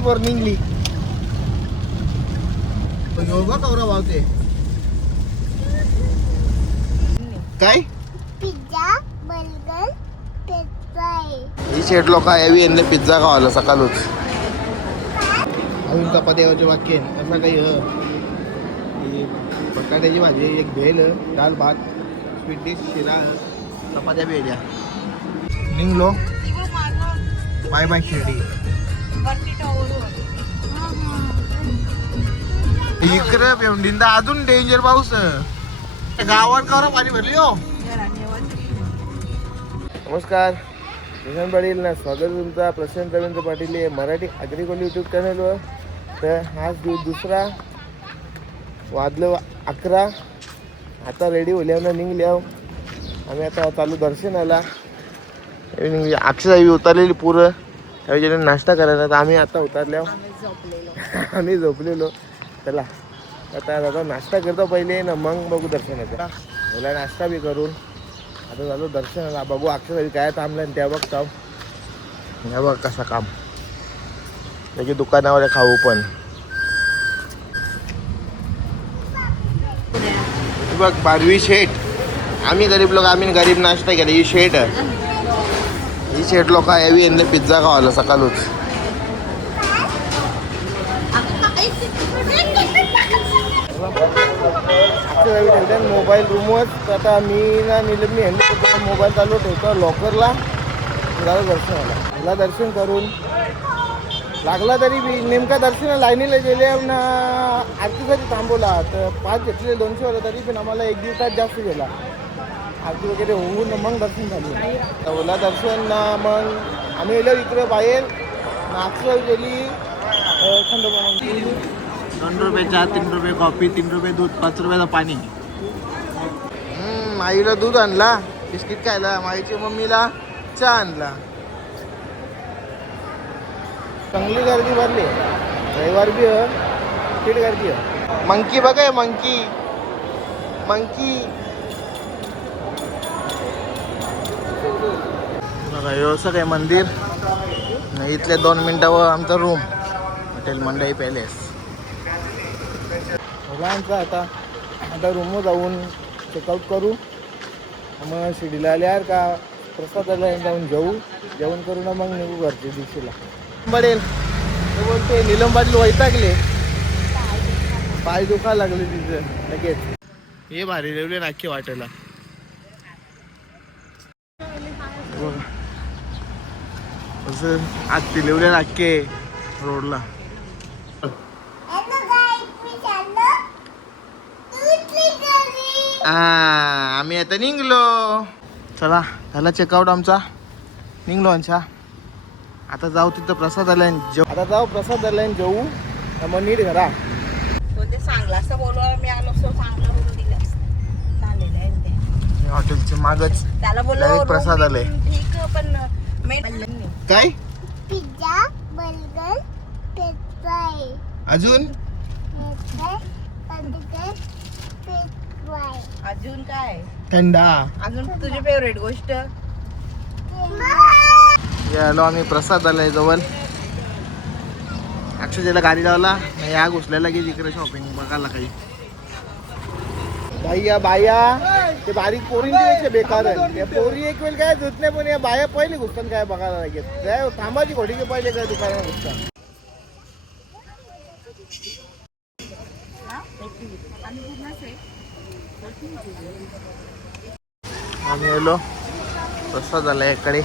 की पोर निघली. योगा कवरा वावते काय पिझ्झा बर्गर पिझ्झा ही शेट लोक यावी यांना पिझ्झा खावाला सकाळच. अजून चपात्यावरचे वाक्य असं काही बटाट्याची भाजी, एक भेल, दाल भात, स्वीट डिश, शिरा, चपात्या भेल्या. निघलो. Bye bye Shirdi. इकडे भेंडींदा अजून डेंजर पाऊस. गावात कवर पाणी भरली हो. नमस्कार, किसन पाटील ना स्वागत तुमचा प्रशांत रवींद्र पाटील मराठी ॲग्रिकल्चर यूट्यूब चॅनलवर. तर आज दुसरा वाजलं 11. आता रेडी होल्यावर निघल्या आम्ही. आता चालू दर्शनाला. अक्षरशः उतरलेली पुरं त्यावेळी नाश्ता करायला. तर आम्ही आता उतरल्या. आम्ही झोपलेलो. चला आता दादा नाश्ता करतो पहिले ना, मग बघू दर्शनाचा. मला नाश्ता बी करून आता झालो दर्शनाला. बघू अक्षरशः काय थांबलं आणि त्या बघता ह्या बघ कसं काम त्याची दुकानावर खाऊ. पण बघ 12वी शेट. आम्ही गरीब लोक, आम्ही गरीब नाश्ता केला. ही शेट ही शेट लोक यावी यांना पिझ्झा खावाला सकाळच. मोबाईल रूमवर आता मी ना निलम मी हँडल मोबाईल चालू ठेवतो लॉकरला. झालं दर्शनाला. मला दर्शन करून लागला तरी बी नेमका दर्शन लाईनीला गेले ना. आरतीसाठी थांबवला तर 5 घेतले 200 होता. तरी पण आम्हाला 1-1.5 तास जास्त गेला. आरती वगैरे होऊन मग दर्शन झालं. ओला दर्शन ना मग आम्ही गेलो इकडे बाहेर. नागपूर गेली खंडोबा. 2 रुपये चहा, 3 रुपये कॉफी, 3 रुपये दूध, 5 रुपयाला पाणी. माईला दूध आणला, बिस्किट खायला. माईच्या मम्मीला चहा आणला. चांगली गर्दी भरली. रविवार बी किट गर्दी. मंकी बघाय मंकी मंकी बघा. व्यवस्थित आहे मंदिर. इथल्या 2 मिनिटावर आमचा रूम हॉटेल मंडई पॅलेस. मुलांचा आता रूमवर जाऊन चेकआउट करू. मग शिर्डीला आल्यावर का प्रसादाला जाऊन जेवण करू ना. मग निघू घरच्या दिवशीला. पडेल ते बोलते नीलम पाटील वैतागले. पाय दुखा लागले तिचं लगेच. हे भारी रेवले नाकी वाटेला. असं आज पिलवले नाके रोडला. आम्ही आता निघलो. चला झाला चेकआउट आमचा. निघलो आमच्या. आता जाऊ तिथं प्रसादाला जेवू. आता जाऊ प्रसादाला जेवू मग नीट घरा. चांगला असं बोलवा. मी आलो असतो चांगलं बोलून दिलं झालेलं आहे ते हॉटेलच्या मागच त्याला बोललो प्रसाद आले. ठीक पण काय पिझ्झा बर्गर पिझ्झा अजून अजून काय थंडा. अजून तुझी फेवरेट गोष्ट. आलो आम्ही प्रसाद आलाय जवळ. अक्षरशःला गाडी लावला या घुसल्याला की तिकडे शॉपिंग बघायला काही. बाया ते बारीक पोरींची बेकार आहे. त्या पोरी एक वेळ काय धुत नाही. पण या बाया पहिले घुसतात काय बघायला लागेल. काय थांबाची घोडी के पहिले काय दुकानात घुसतात. आम्ही आलो प्रसाद आला इकडे.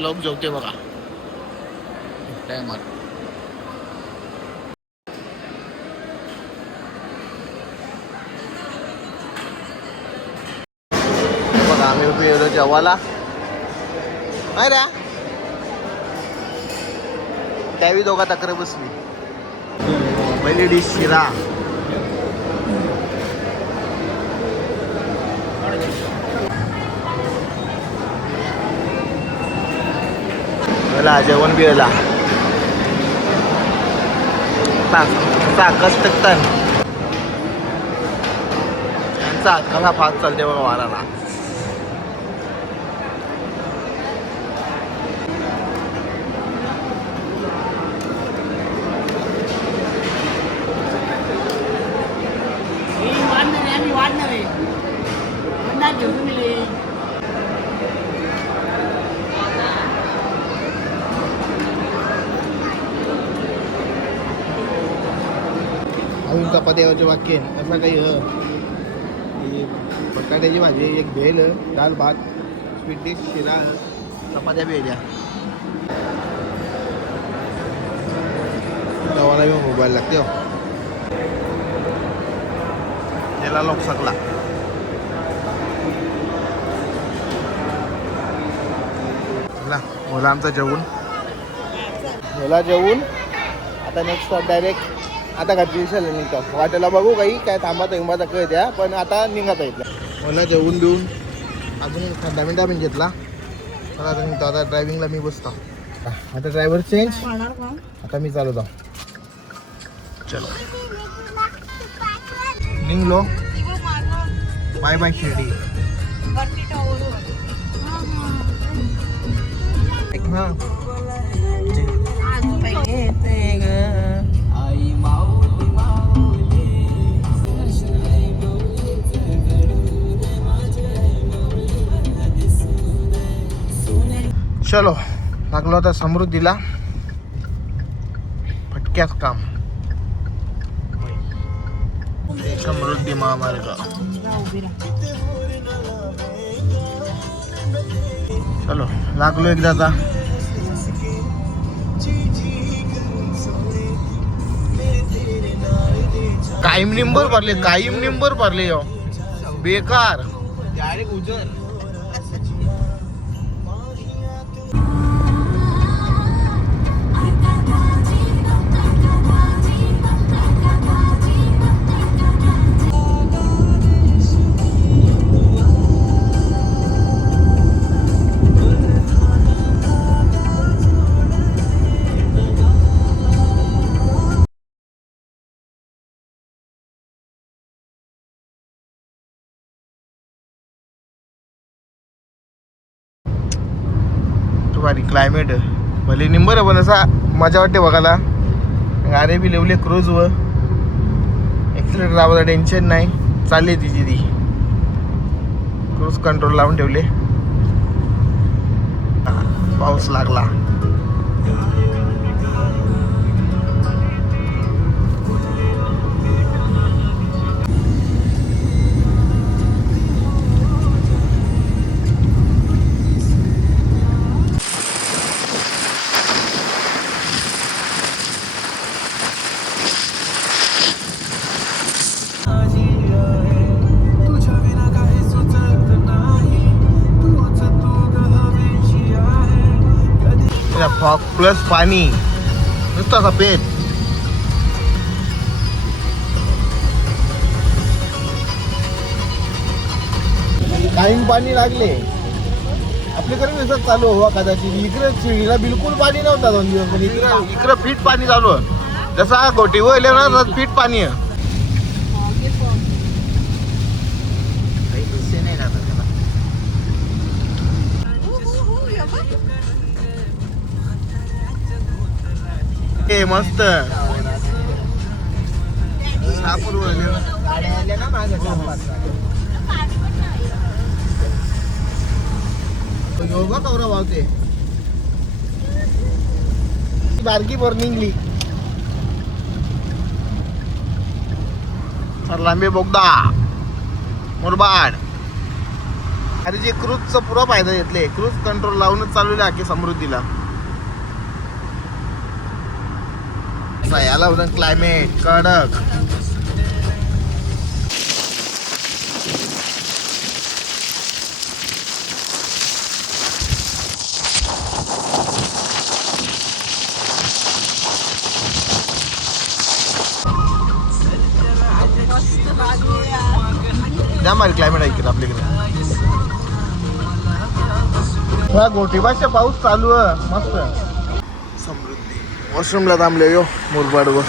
लोक जेवते बघा टायमात. बघा आम्ही उभी गेलो जेवायला. अरे त्यावेळी दोघा तक्रार बसली. पहिली डिश शिरा. जेवण बी आला. साखस तक्तन बाईकचा हात कसा फास्ट चालते बघा वाराला. अजून चपात्यावरचे वाक्य असं काही बटाट्याची भाजी, एक भेल, दाल भात, स्वीट डिश, शिरा, चपात्या भेल्या. गावाला येऊन मोबाईल लागते हो. याला लोक सकला. मला आमचं जेवून मला जेवून आता नेक्स्ट स्टॉप डायरेक्ट आता घरची दिसायला निघतो. वाटेला बघू काही काय थांबा हिंबाचा कळ द्या, पण आता निघाता येतलं. मला जेवून देऊन अजून 10 मिनिटं घेतला. मला आता निघतो. आता ड्रायव्हिंगला मी बसतो. आता ड्रायव्हर चेंज. आता मी चालवतो. चलो निघलो. Bye bye Shirdi. हां चलो लागलो आता समृद्धीला. फटक्याच काम. समृद्धी महामार्ग. चलो लागलो एकदा आता. कायम निंबर भरले हो. बेकार डायरेक्ट उजर. भारी क्लायमेट भले निंबर आहे पण असा मजा वाटते बघायला. गाडी बी लेवले क्रूज व एक्सिलेटर लावायला टेन्शन नाही. चालली तिची ती क्रूज कंट्रोल लावून ठेवले. पाऊस लागला. फॉग प्लस पाणी नुसतं सफेद. काही पाणी लागले आपल्याकडे कसं चालू हवा कदाचित. इकडे शिडीला बिलकुल पाणी नव्हता 2 दिवस, पण इकडं फीट पाणी चालू आहे. जसा गोटी वळले ना तसं फीट पाणी आहे. मस्त योगा कवरा वावते. बारकी पोर निघली. लांबे बोगदा मुरबाड. अरे जे क्रूजचा पुरा फायदा घेतले. क्रूज कंट्रोल लावूनच चालवले आखी समृद्धीला. याला होतं क्लायमेट कडक. जामारी क्लायमेट आहे आपल्याकडे. हा गोटीबाच्या पाऊस चालू आहे मस्त. समृद्धी वॉशरूमला थांबले यो मुरबाडवर.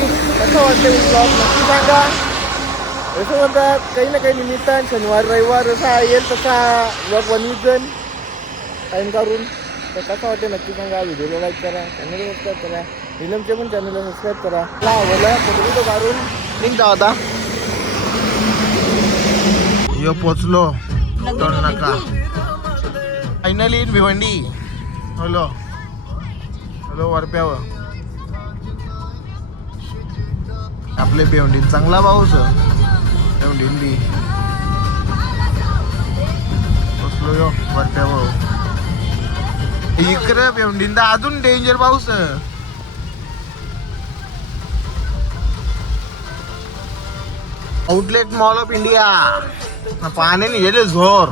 कसं वाटतं ब्लॉग नक्की सांगा. जसं म्हणतात काही ना काही निमित्तान शनिवार रविवार जसा येईल तसा ब्लॉग बनवीत जाईल टाईम काढून. तर कसं वाटतं नक्की सांगा. व्हिडिओला लाईक करा, चॅनलला सबस्क्राईब करा, नीलमचे पण चॅनलला सबस्क्राईब करा. आवडला फोटो काढून निघता होता. यो पोचलो तर नका finally in Bhiwandi. Hello hello वरप्यावर आपले भिवंडीत चांगला पाऊस भिवंडीन बी पोचलो यो वरप्यावर. इकडे भिवंडीन अजून डेंजर पाऊस. आउटलेट मॉल ऑफ इंडिया पाण्याने गेले जोर.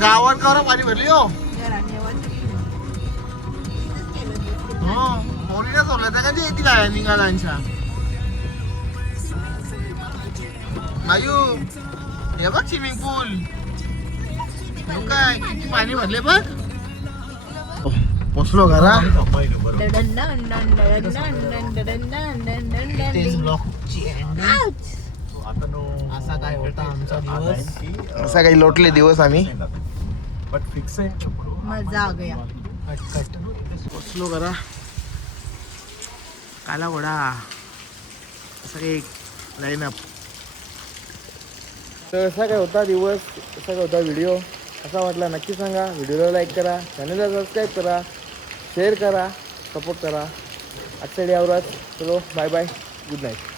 गावात करा पाणी भरली हो. मोरीला सोडलं त्या कधी येते काय निघालांच्या आयु. हे बघ स्विमिंग पूल काय किती पाणी भरले बघ. पोचलो घरा. असा काय होता आमचा दिवस. असा काही लोटले दिवस आम्ही. मजा आ गया. पोचलो घरा. काला घोडा असा काही लाईनअप. तर असा काय होता दिवस, असा काय होता व्हिडिओ. कसा वाटला नक्की सांगा. व्हिडिओला लाईक करा, चॅनलला सबस्क्राईब करा, शेअर करा, सपोर्ट करा. आजच्या डे आवरात. चलो बाय बाय, गुड नाईट.